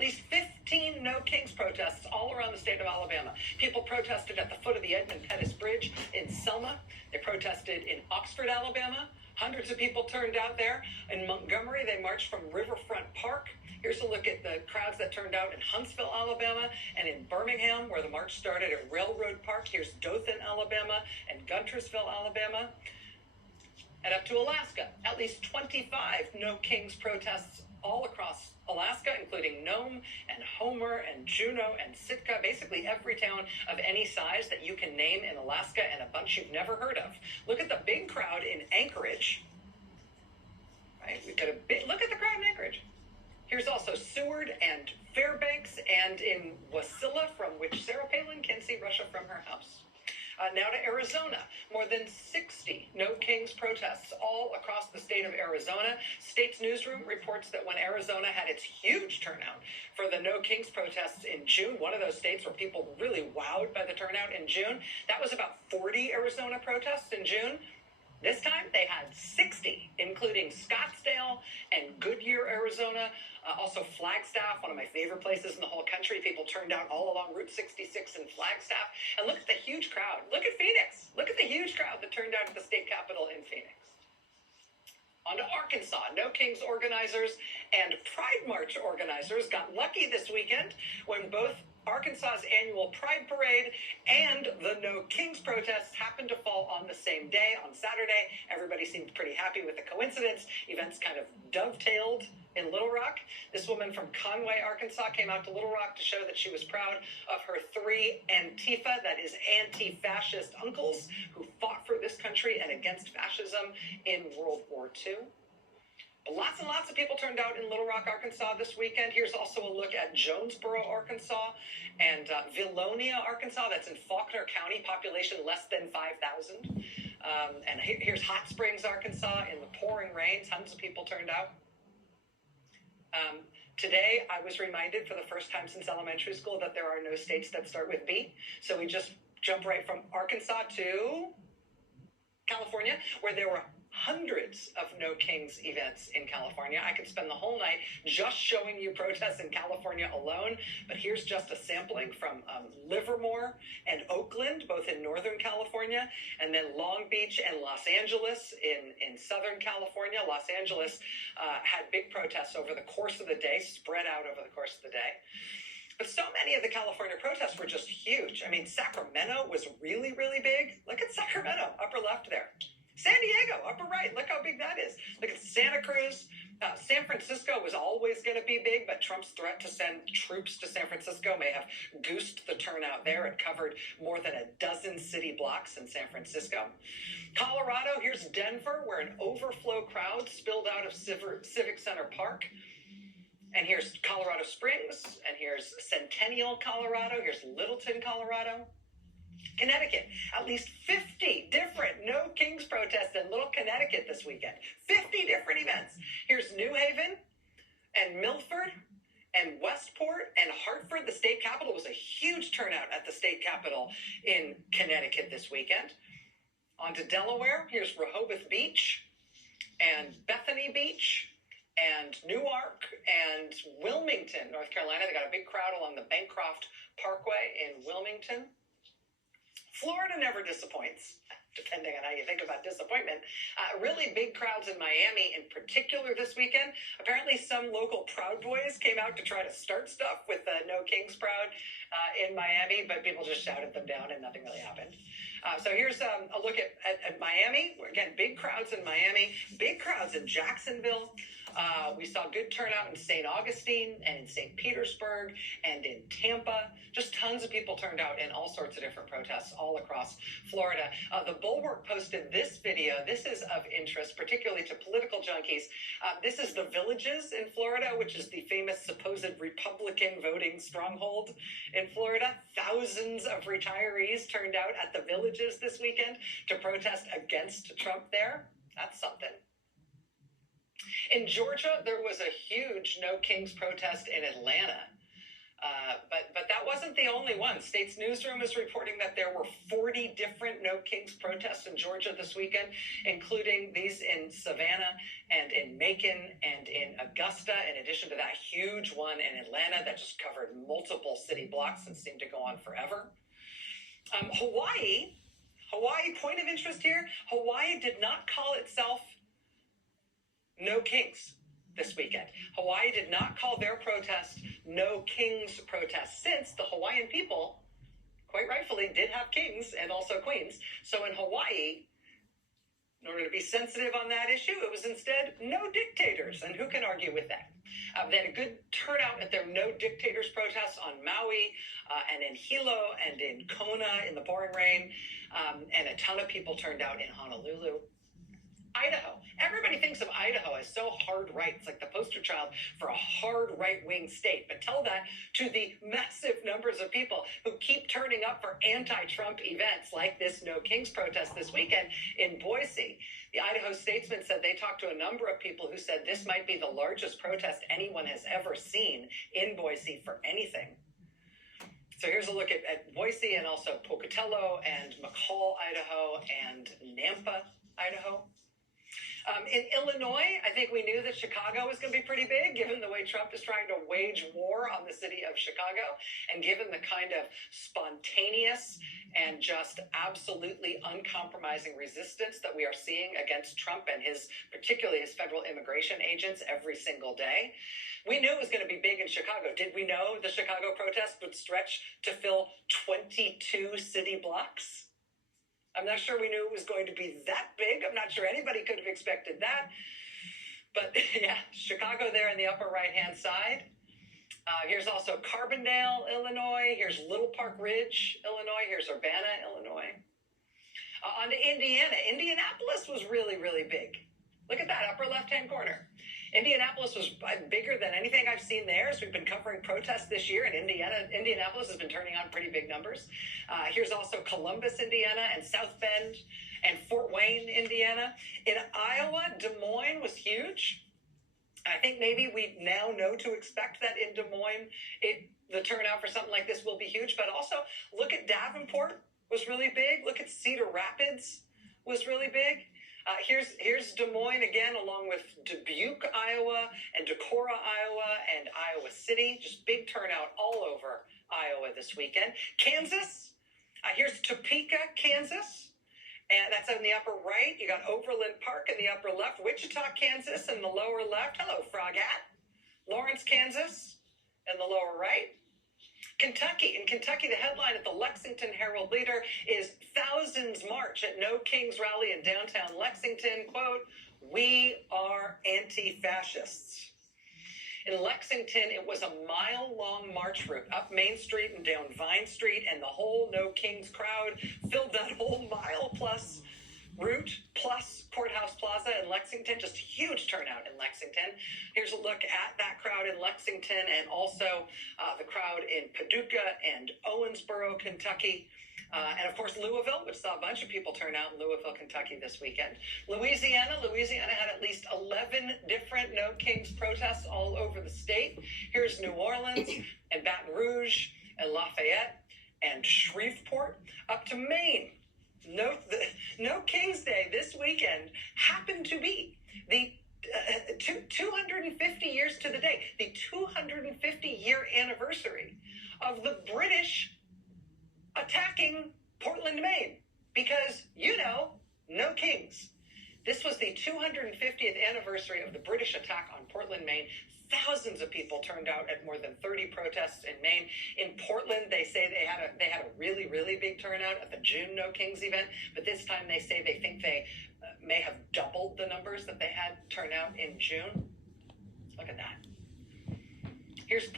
least 15 No Kings protests all around the state of Alabama. People protested at the foot of the Edmund Pettus Bridge in Selma. They protested in Oxford, Alabama. Hundreds of people turned out there. In Montgomery, they marched from Riverfront Park. Here's a look at the crowds that turned out in Huntsville, Alabama, and in Birmingham, where the march started at Railroad Park. Here's Dothan, Alabama, and Guntersville, Alabama. And up to Alaska, at least 25 No Kings protests all across Alaska, including Nome and Homer and Juneau and Sitka, basically every town of any size that you can name in Alaska, and a bunch you've never heard of. Look at the big crowd in Anchorage. Right? We've got a big, look at the crowd in Anchorage. Here's also Seward and Fairbanks, and in Wasilla, from which Sarah Palin can see Russia from her house. Now to Arizona. More than 60 No Kings protests all across the state of Arizona. State's Newsroom reports that when Arizona had its huge turnout for the No Kings protests in June, one of those states where people were really wowed by the turnout in June, that was about 40 Arizona protests in June. This time they had 60, including Scottsdale and Goodyear, Arizona. Also Flagstaff, one of my favorite places in the whole country. People turned out all along Route 66 in Flagstaff. And look at the huge crowd. Look at Phoenix. Look at the huge crowd that turned out at the state capitol in Phoenix. On to Arkansas. No Kings organizers and Pride March organizers got lucky this weekend when both Arkansas's annual Pride Parade and the No Kings protests happened to fall on the same day, on Saturday. Everybody seemed pretty happy with the coincidence. Events kind of dovetailed in Little Rock. This woman from Conway, Arkansas, came out to Little Rock to show that she was proud of her 3 Antifa, that is anti-fascist uncles, who fought for this country and against fascism in World War II. Lots and lots of people turned out in Little Rock, Arkansas this weekend. Here's also a look at Jonesboro, Arkansas, and Vilonia, Arkansas. That's in Faulkner County, population less than 5,000. And here's Hot Springs, Arkansas, in the pouring rain. Tons of people turned out. Today, I was reminded for the first time since elementary school that there are no states that start with B. So we just jump right from Arkansas to California, where there were hundreds of No Kings events in California. I could spend the whole night just showing you protests in California alone, but here's just a sampling from Livermore and Oakland, both in Northern California, and then Long Beach and Los Angeles in Southern California. Los Angeles had big protests over the course of the day, spread out over the course of the day. But so many of the California protests were just huge. I mean, Sacramento was really, really big. Look at Sacramento, upper left there. San Diego, upper right, look how big that is. Look at Santa Cruz. San Francisco was always going to be big, but Trump's threat to send troops to San Francisco may have goosed the turnout there. It covered more than a dozen city blocks in San Francisco. Colorado, here's Denver, where an overflow crowd spilled out of Civic Center Park. And here's Colorado Springs, and here's Centennial, Colorado. Here's Littleton, Colorado. Connecticut, at least 50 different No Kings protests in Little Connecticut this weekend. 50 different events. Here's New Haven and Milford and Westport and Hartford. The state capitol was a huge turnout at the state capitol in Connecticut this weekend. On to Delaware. Here's Rehoboth Beach and Bethany Beach and Newark and Wilmington, North Carolina. They got a big crowd along the Bancroft Parkway in Wilmington. Florida never disappoints, depending on how you think about disappointment. Really big crowds in Miami in particular this weekend. Apparently some local Proud Boys came out to try to start stuff with the No Kings Proud in Miami, but people just shouted them down and nothing really happened. So here's a look at Miami. Again, big crowds in Miami, big crowds in Jacksonville. We saw good turnout in St. Augustine and in St. Petersburg and in Tampa. Just tons of people turned out in all sorts of different protests all across Florida. The Bulwark posted this video. This is of interest, particularly to political junkies. This is the Villages in Florida, which is the famous supposed Republican voting stronghold in Florida. Thousands of retirees turned out at the Villages this weekend to protest against Trump there. That's something. In Georgia, there was a huge No Kings protest in Atlanta. But that wasn't the only one. States Newsroom is reporting that there were 40 different No Kings protests in Georgia this weekend, including these in Savannah and in Macon and in Augusta, in addition to that huge one in Atlanta that just covered multiple city blocks and seemed to go on forever. Hawaii, point of interest here, Hawaii did not call itself No Kings this weekend. Hawaii did not call their protest No Kings protest, since the Hawaiian people, quite rightfully, did have kings and also queens. So in Hawaii, in order to be sensitive on that issue, it was instead no dictators. And who can argue with that? They had a good turnout at their No Dictators protests on Maui and in Hilo and in Kona in the pouring rain. And a ton of people turned out in Honolulu. Idaho. Everybody thinks of Idaho as so hard right. It's like the poster child for a hard right-wing state. But tell that to the massive numbers of people who keep turning up for anti-Trump events like this No Kings protest this weekend in Boise. The Idaho Statesman said they talked to a number of people who said this might be the largest protest anyone has ever seen in Boise for anything. So here's a look at Boise and also Pocatello and McCall, Idaho, and Nampa, Idaho. In Illinois, I think we knew that Chicago was going to be pretty big, given the way Trump is trying to wage war on the city of Chicago, and given the kind of spontaneous and just absolutely uncompromising resistance that we are seeing against Trump and particularly his federal immigration agents every single day. We knew it was going to be big in Chicago. Did we know the Chicago protest would stretch to fill 22 city blocks? I'm not sure we knew it was going to be that big. I'm not sure anybody could have expected that. But yeah, Chicago there in the upper right-hand side. Here's also Carbondale, Illinois. Here's Little Park Ridge, Illinois. Here's Urbana, Illinois. On to Indiana. Indianapolis was really, really big. Look at that upper left-hand corner. Indianapolis was bigger than anything I've seen there. So we've been covering protests this year, and Indianapolis has been turning on pretty big numbers. Here's also Columbus, Indiana, and South Bend, and Fort Wayne, Indiana. In Iowa, Des Moines was huge. I think maybe we now know to expect that in Des Moines, the turnout for something like this will be huge. But also, look at Davenport was really big. Look at Cedar Rapids was really big. Here's Des Moines again, along with Dubuque, Iowa, and Decorah, Iowa, and Iowa City. Just big turnout all over Iowa this weekend. Kansas, here's Topeka, Kansas, and that's in the upper right. You got Overland Park in the upper left, Wichita, Kansas in the lower left. Hello, Frog Hat. Lawrence, Kansas in the lower right. Kentucky. In Kentucky, the headline at the Lexington Herald Leader is "Thousands March at No Kings Rally in downtown Lexington." Quote, "We are anti-fascists." In Lexington, it was a mile-long march route up Main Street and down Vine Street, and the whole No Kings crowd filled that whole mile-plus route, plus Courthouse Plaza in Lexington. Just huge turnout in Lexington. Here's a look at that crowd in Lexington, and also the crowd in Paducah and Owensboro, Kentucky. And of course, Louisville, which saw a bunch of people turn out in Louisville, Kentucky this weekend. Louisiana had at least 11 different No Kings protests all over the state. Here's New Orleans and Baton Rouge and Lafayette and Shreveport, up to Maine. No Kings Day this weekend happened to be the 250 years to the day, the 250-year anniversary of the British attacking Portland, Maine, because, no kings. This was the 250th anniversary of the British attack on Portland, Maine. Thousands of people turned out at more than 30 protests in Maine. In Portland, they say they had a really, really big turnout at the June No Kings event, but this time they say they think they may have doubled the numbers that they had turn out in June. Look at that. Here's